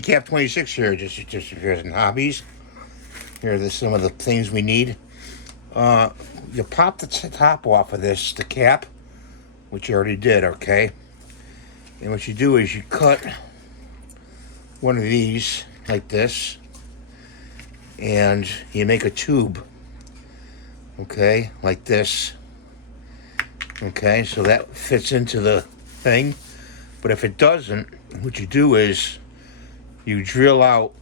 Cap 26 here, just repairs and hobbies. Here are some of the things we need. You pop the top off of this, the cap, which you already did, okay? And what you do is you cut one of these like this, and you make a tube, okay, like this. Okay, so that fits into the thing. But if it doesn't, what you do is you drill out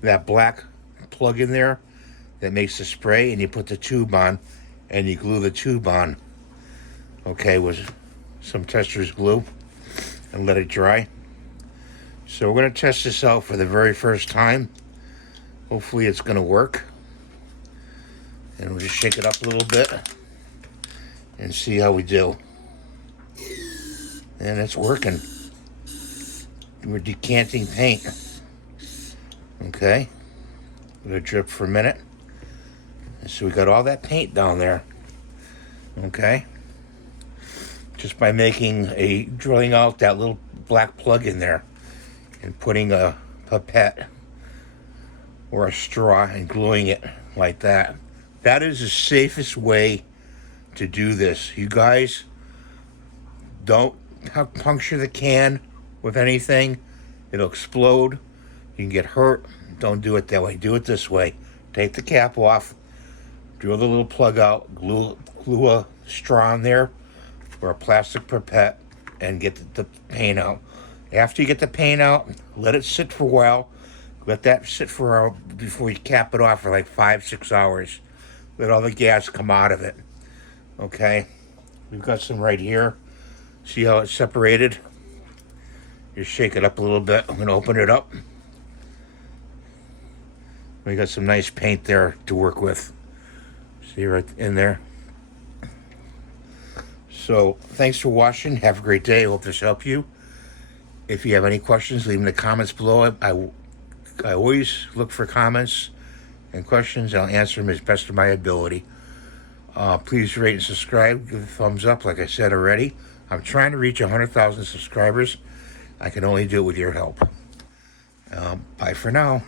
that black plug in there that makes the spray, and you put the tube on, and you glue the tube on, okay, with some Testor's glue, and let it dry. So we're going to test this out for the very first time. Hopefully it's going to work. And we'll just shake it up a little bit and see how we do. And it's working. We're decanting paint. Okay. Let it drip for a minute. And so we got all that paint down there. Okay. Just by drilling out that little black plug in there and putting a pipette or a straw and gluing it like that. That is the safest way to do this. You guys, don't puncture the can with anything. It'll explode. You can get hurt. Don't do it that way. Do it this way. Take the cap off, drill the little plug out, glue a straw in there or a plastic pipette, and get the paint out. After you get the paint out, let it sit for a while. Let that sit for a while before you cap it off for like 5-6 hours. Let all the gas come out of it. Okay, we've got some right here. See how it's separated? Just shake it up a little bit. I'm going to open it up. We got some nice paint there to work with. See right in there. So thanks for watching. Have a great day. I hope this helped you. If you have any questions, leave them in the comments below. I always look for comments and questions. I'll answer them as best of my ability. Please rate and subscribe. Give a thumbs up, like I said already. I'm trying to reach 100,000 subscribers. I can only do it with your help. Bye for now.